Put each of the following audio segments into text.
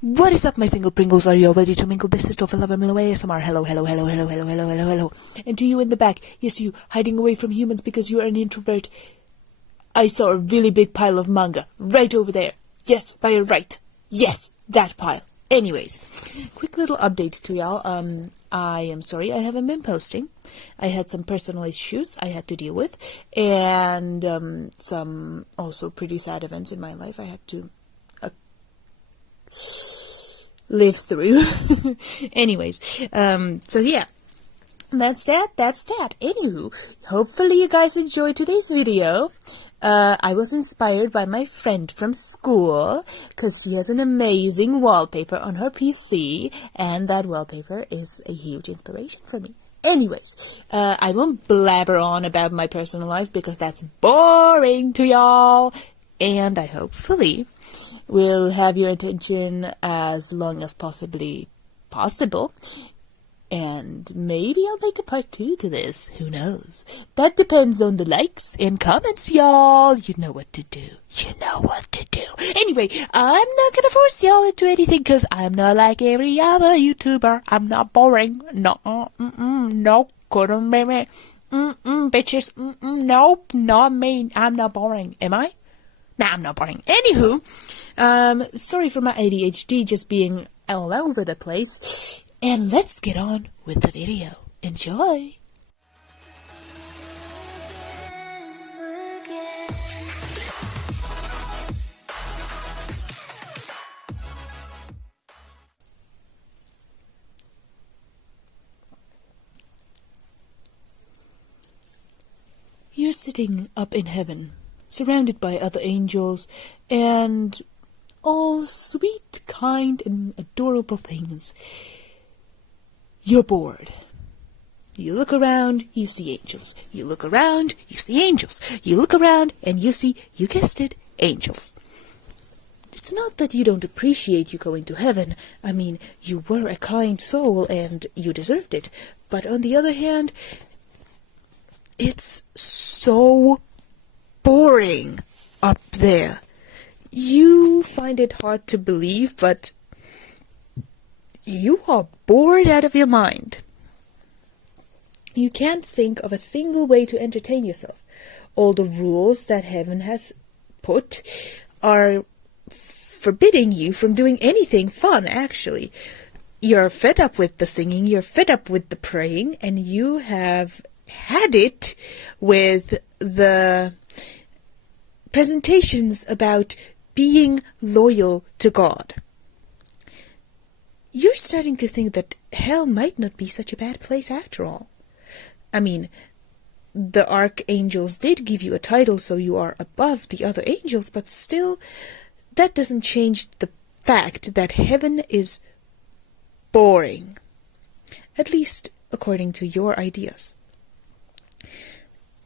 What is up, my single Pringles? Are you all ready to mingle this 𝕨𝕚𝕚𝕚𝕚 ASMR? Hello, hello, hello, hello, hello, hello, hello, hello. And to you in the back, yes, you, hiding away from humans because you are an introvert, I saw a really big pile of manga right over there. Yes, by your right. Yes, that pile. Anyways, quick little update to y'all. I am sorry I haven't been posting. I had some personal issues I had to deal with, and some also pretty sad events in my life I had to live through. Anyways, so yeah, that's that. Anywho, hopefully you guys enjoyed today's video. I was inspired by my friend from school because she has an amazing wallpaper on her PC, and that wallpaper is a huge inspiration for me. Anyways, I won't blabber on about my personal life because that's boring to y'all, and I hopefully will have your attention as long as possible, and maybe I'll make a part 2 to this, who knows. That depends on the likes and comments, y'all. You know what to do. Anyway, I'm not gonna force y'all into anything, cause I'm not like every other YouTuber. I'm not boring. No, no, couldn't be me. Bitches, nope, not me. I'm not boring. Am I? Nah, I'm not boring. Anywho, sorry for my ADHD just being all over the place. And let's get on with the video. Enjoy! You're sitting up in heaven, surrounded by other angels, and all sweet, kind, and adorable things. You're bored. You look around, you see angels. You look around, you see angels. You look around, and you see, you guessed it, angels. It's not that you don't appreciate you going to heaven. I mean, you were a kind soul, and you deserved it. But on the other hand, it's so boring up there. You find it hard to believe, but you are bored out of your mind. You can't think of a single way to entertain yourself. All the rules that heaven has put are forbidding you from doing anything fun, actually. You're fed up with the singing, you're fed up with the praying, and you have had it with the presentations about being loyal to God. You're starting to think that hell might not be such a bad place after all. I mean, the archangels did give you a title, so you are above the other angels, but still, that doesn't change the fact that heaven is boring. At least according to your ideas.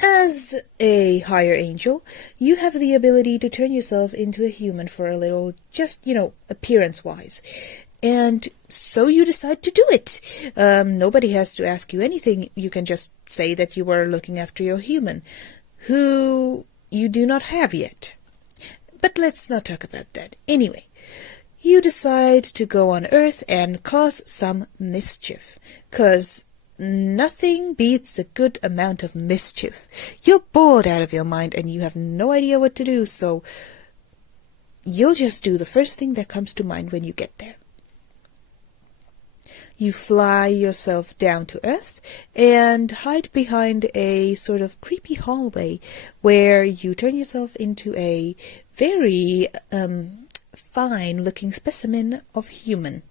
As a higher angel, you have the ability to turn yourself into a human for a little, just, appearance-wise. And so you decide to do it. Nobody has to ask you anything. You can just say that you are looking after your human, who you do not have yet. But let's not talk about that. Anyway, you decide to go on Earth and cause some mischief, 'cause nothing beats a good amount of mischief. You're bored out of your mind and you have no idea what to do, so you'll just do the first thing that comes to mind when you get there. You fly yourself down to Earth and hide behind a sort of creepy hallway where you turn yourself into a very fine-looking specimen of human.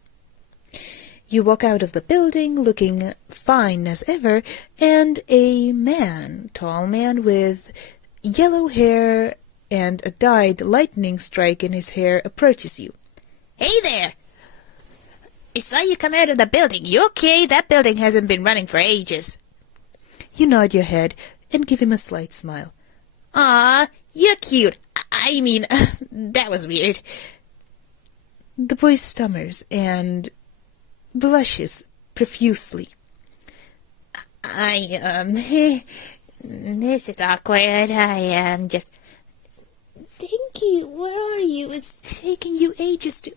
You walk out of the building looking fine as ever, and a man, tall man with yellow hair and a dyed lightning strike in his hair, approaches you. Hey there! I saw you come out of the building. You okay? That building hasn't been running for ages. You nod your head and give him a slight smile. Aw, you're cute. I mean, that was weird. The boy stammers and blushes profusely. This is awkward. Just... Dinky, where are you? It's taking you ages to...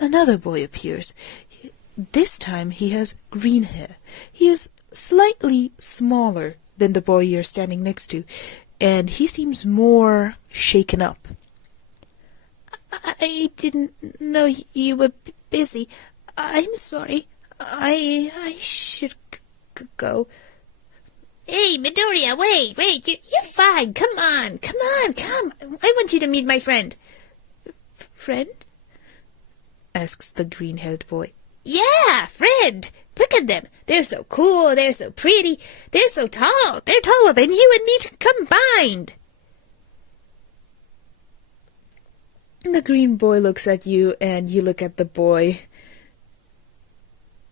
Another boy appears. This time he has green hair. He is slightly smaller than the boy you're standing next to, and he seems more shaken up. I didn't know you were busy. I'm sorry. I should go. Hey, Midoriya, wait, you're fine. Come on. I want you to meet my friend. Friend? Asks the green-haired boy. Yeah, friend. Look at them. They're so cool, they're so pretty, they're so tall. They're taller than you and me combined. The green boy looks at you, and you look at the boy.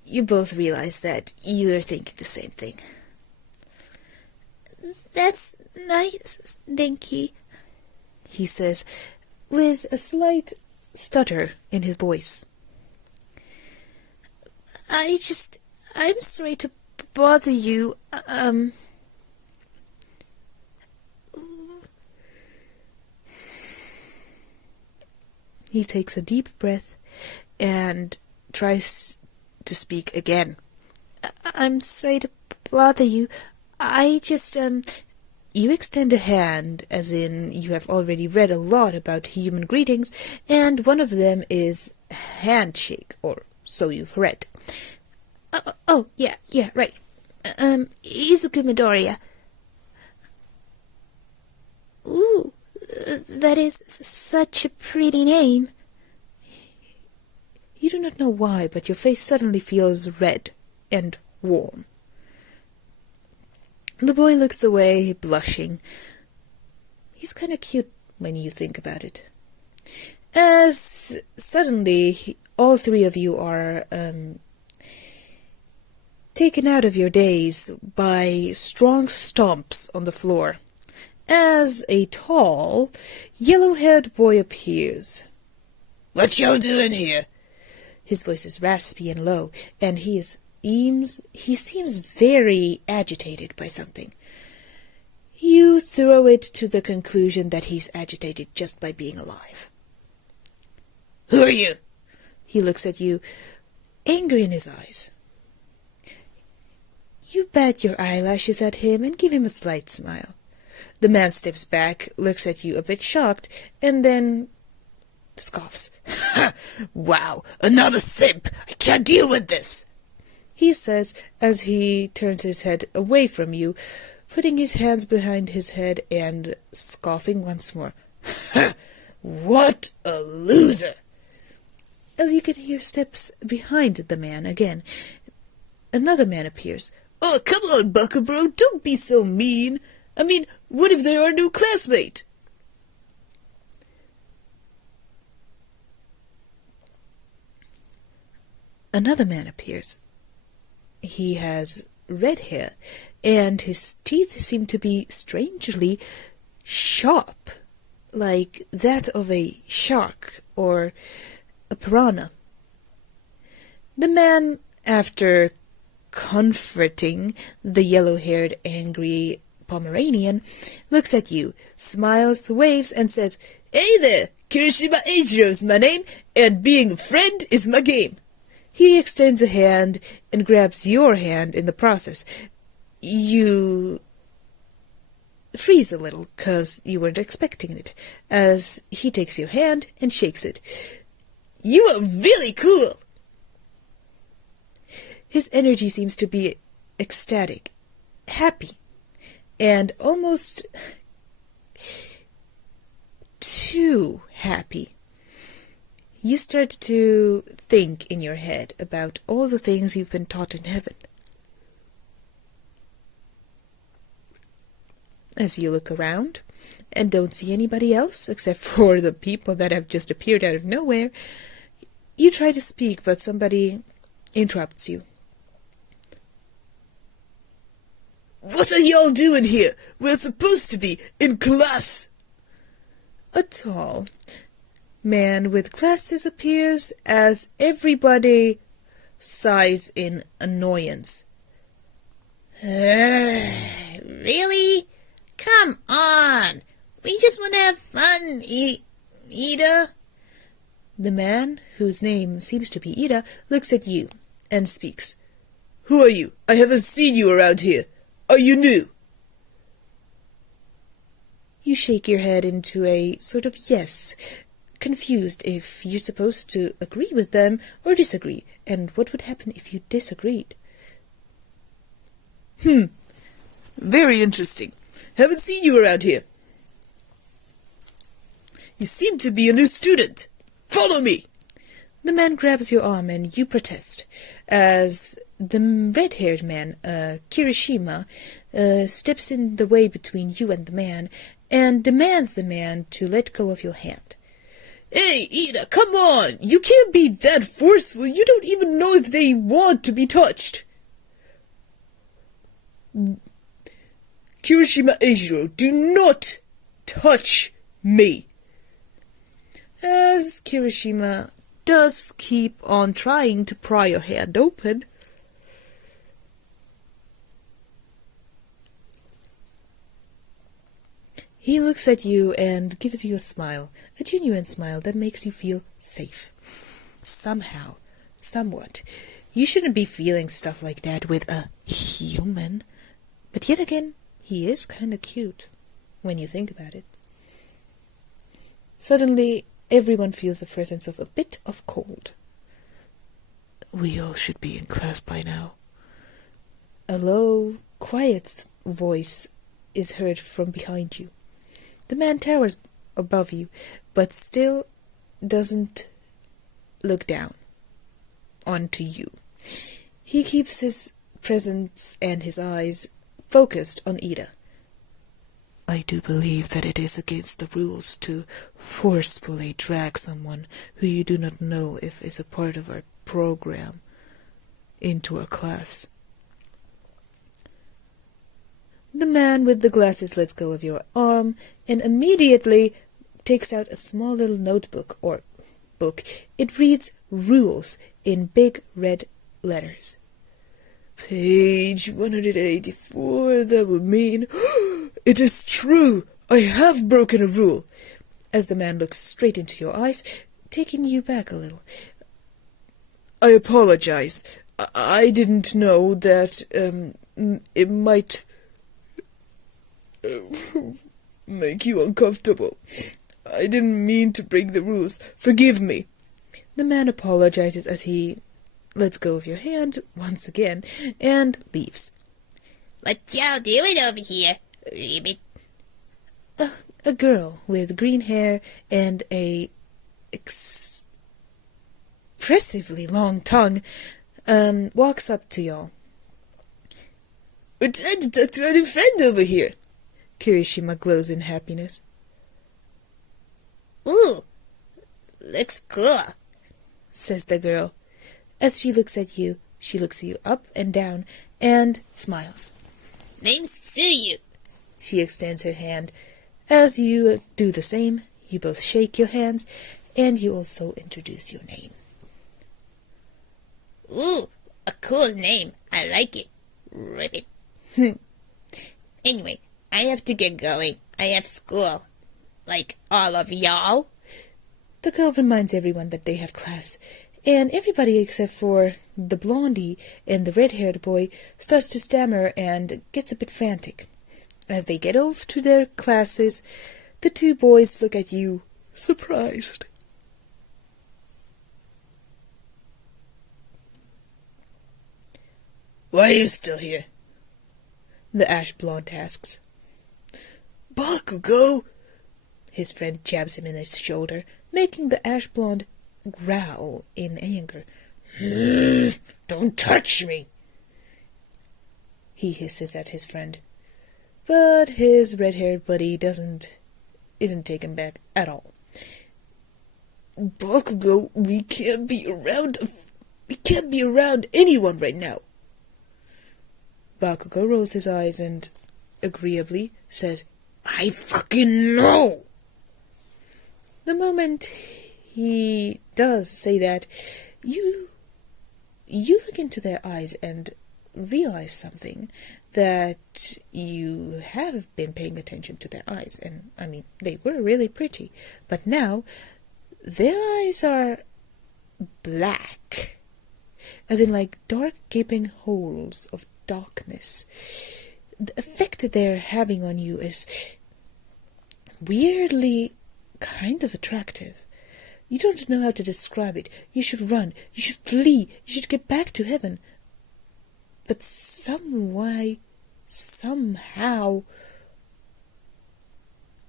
You both realize that you're thinking the same thing. That's nice, Dinky, he says, with a slight stutter in his voice. I'm sorry to bother you. He takes a deep breath and tries to speak again. I'm sorry to bother you. You extend a hand, as in you have already read a lot about human greetings, and one of them is handshake, or so you've read. Yeah, right. Izuku Midoriya. Ooh, that is such a pretty name. You do not know why, but your face suddenly feels red and warm. The boy looks away, blushing. He's kind of cute when you think about it. As suddenly, all three of you are taken out of your daze by strong stomps on the floor, as a tall, yellow-haired boy appears. What y'all doing here? His voice is raspy and low, and he seems very agitated by something. You throw it to the conclusion that he's agitated just by being alive. Who are you? He looks at you, anger in his eyes. You bat your eyelashes at him and give him a slight smile. The man steps back, looks at you a bit shocked, and then scoffs. Wow, another simp! I can't deal with this! He says as he turns his head away from you, putting his hands behind his head and scoffing once more. What a loser! As you can hear steps behind the man again, another man appears. Oh, come on, Bucka bro, don't be so mean. I mean, what if they're our new classmate? Another man appears. He has red hair, and his teeth seem to be strangely sharp, like that of a shark or a piranha. The man, after comforting the yellow-haired, angry Pomeranian, looks at you, smiles, waves, and says, Hey there, Kirishima Eijiro's my name, and being a friend is my game. He extends a hand and grabs your hand in the process. You freeze a little, 'cause you weren't expecting it, as he takes your hand and shakes it. You are really cool! His energy seems to be ecstatic, happy, and almost too happy. You start to think in your head about all the things you've been taught in heaven. As you look around and don't see anybody else except for the people that have just appeared out of nowhere, you try to speak, but somebody interrupts you. What are y'all doing here? We're supposed to be in class. A tall man with glasses appears as everybody sighs in annoyance. Really? Come on. We just want to have fun, Ida. The man, whose name seems to be Ida, looks at you and speaks. Who are you? I haven't seen you around here. Are you new? You shake your head into a sort of yes, confused if you're supposed to agree with them or disagree, and what would happen if you disagreed. Very interesting. Haven't seen you around here. You seem to be a new student. Follow me! The man grabs your arm and you protest, as the red-haired man, Kirishima, steps in the way between you and the man, and demands the man to let go of your hand. Hey, Ida, come on! You can't be that forceful. You don't even know if they want to be touched. Kirishima Eijiro, do not touch me. As Kirishima does keep on trying to pry your hand open, he looks at you and gives you a smile, a genuine smile that makes you feel safe. Somehow, somewhat. You shouldn't be feeling stuff like that with a human. But yet again, he is kind of cute, when you think about it. Suddenly, everyone feels the presence of a bit of cold. We all should be in class by now. A low, quiet voice is heard from behind you. The man towers above you, but still doesn't look down onto you. He keeps his presence and his eyes focused on Ida. I do believe that it is against the rules to forcefully drag someone who you do not know if is a part of our program into our class. The man with the glasses lets go of your arm and immediately takes out a small little notebook or book. It reads rules in big red letters. Page 184, that would mean... It is true! I have broken a rule! As the man looks straight into your eyes, taking you back a little. I apologize. I didn't know that it might make you uncomfortable. I didn't mean to break the rules. Forgive me. The man apologizes as he lets go of your hand once again and leaves. What y'all doing over here? Ribbit. A girl with green hair and a expressively long tongue walks up to y'all. We're trying to talk to our new friend over here. Kirishima glows in happiness. Ooh, looks cool, says the girl. As she looks at you up and down and smiles. Name's Tsuyu. She extends her hand. As you do the same, you both shake your hands, and you also introduce your name. Ooh, a cool name. I like it. Ribbit. Anyway, I have to get going. I have school. Like all of y'all. The girl reminds everyone that they have class, and everybody except for the blondie and the red-haired boy starts to stammer and gets a bit frantic. As they get off to their classes, the two boys look at you, surprised. Why are you still here? The ash blonde asks. Bakugo! His friend jabs him in his shoulder, making the ash blonde growl in anger. Don't touch me! He hisses at his friend. But his red-haired buddy isn't taken back at all. Bakugo, we can't be around anyone right now. Bakugo rolls his eyes and agreeably says, I fucking know! The moment he does say that, you look into their eyes and realize something, that you have been paying attention to their eyes, and I mean, they were really pretty, but now Their eyes are black, as in like dark gaping holes of darkness. The effect that they're having on you is weirdly kind of attractive. You don't know how to describe it. You should run, you should flee, you should get back to heaven. But somehow,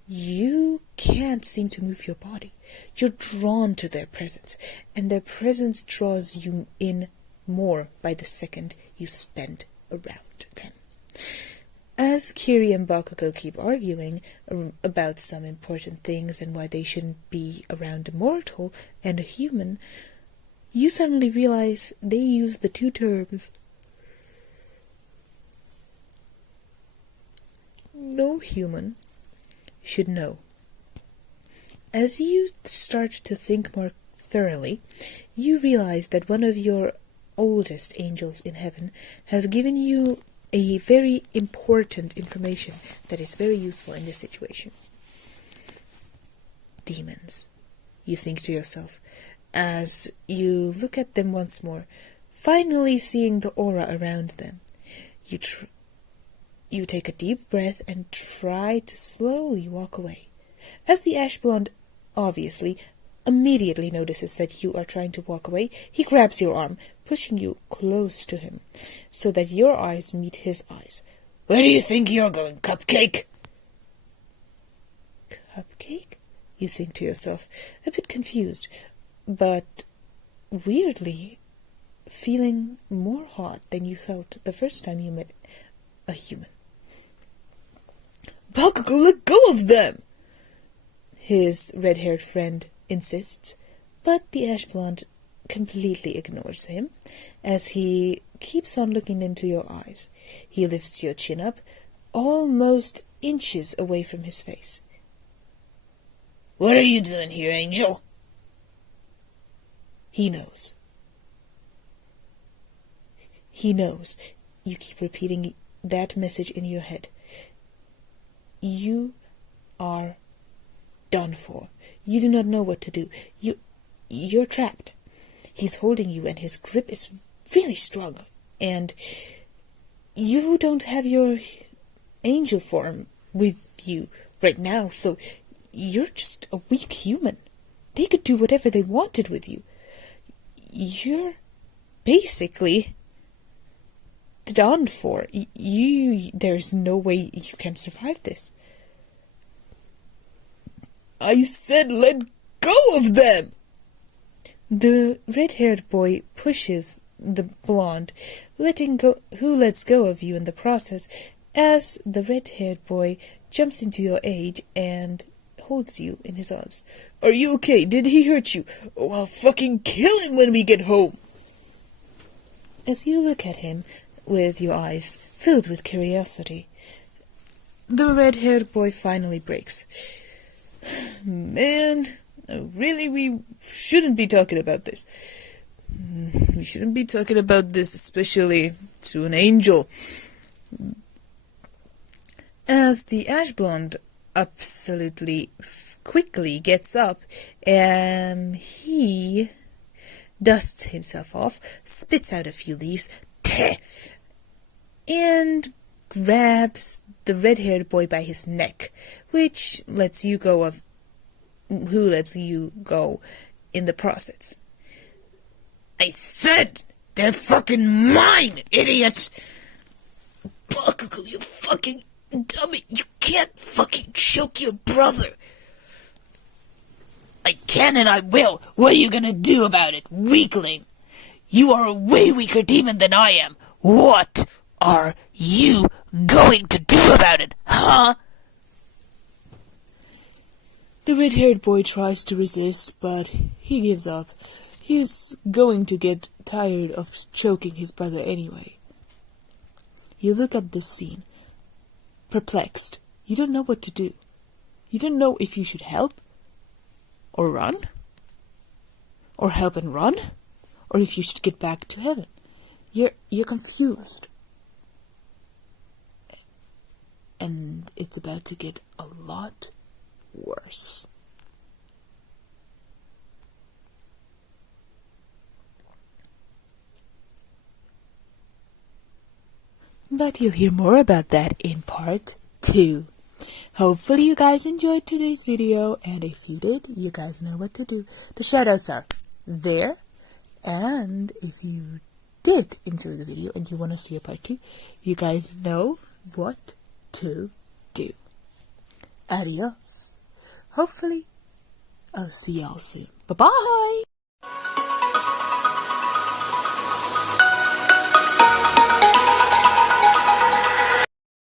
you can't seem to move your body. You're drawn to their presence, and their presence draws you in more by the second you spend around them. As Kiri and Bakugo keep arguing about some important things and why they shouldn't be around a mortal and a human, you suddenly realize they use the two terms no human should know. As you start to think more thoroughly, you realize that one of your oldest angels in heaven has given you a very important information that is very useful in this situation. Demons, you think to yourself, as you look at them once more, finally seeing the aura around them. You take a deep breath and try to slowly walk away. As the ash blonde obviously immediately notices that you are trying to walk away, he grabs your arm, pushing you close to him, so that your eyes meet his eyes. "Where do you think you're going, Cupcake?" Cupcake? You think to yourself, a bit confused, but weirdly feeling more hot than you felt the first time you met a human. "Bakugo, let go of them!" his red-haired friend insists, but the ash blonde completely ignores him as he keeps on looking into your eyes. He lifts your chin up, almost inches away from his face. "What are you doing here, Angel?" He knows. He knows. You keep repeating that message in your head. You are done for. You do not know what to do. You're trapped. He's holding you, and his grip is really strong. And you don't have your angel form with you right now, so you're just a weak human. They could do whatever they wanted with you. You're basically done for. There's no way you can survive this. "I said let go of them!" The red-haired boy pushes the blonde, who lets go of you in the process, as the red-haired boy jumps into your age and holds you in his arms. "Are you okay? Did he hurt you? Oh, I'll fucking kill him when we get home!" As you look at him with your eyes filled with curiosity, the red-haired boy finally breaks. "Man, really, we shouldn't be talking about this. We shouldn't be talking about this, especially to an angel." As the ash blonde absolutely quickly gets up, he dusts himself off, spits out a few leaves, and grabs the red-haired boy by his neck, which lets you go in the process. "I said they're fucking mine, idiot!" "Bakugo, you fucking dummy! You can't fucking choke your brother!" "I can and I will! What are you gonna do about it, weakling? You are a way weaker demon than I am! What are you going to do about it, huh?" The red-haired boy tries to resist, but he gives up. He's going to get tired of choking his brother anyway. You look at this scene, perplexed. You don't know what to do. You don't know if you should help, or run, or help and run, or if you should get back to heaven. You're confused. And it's about to get a lot worse. But you'll hear more about that in part 2. Hopefully you guys enjoyed today's video, and if you did, you guys know what to do. The shadows are there, and if you did enjoy the video and you want to see a part 2, you guys know what to do. Adios. Hopefully, I'll see y'all soon. Bye-bye!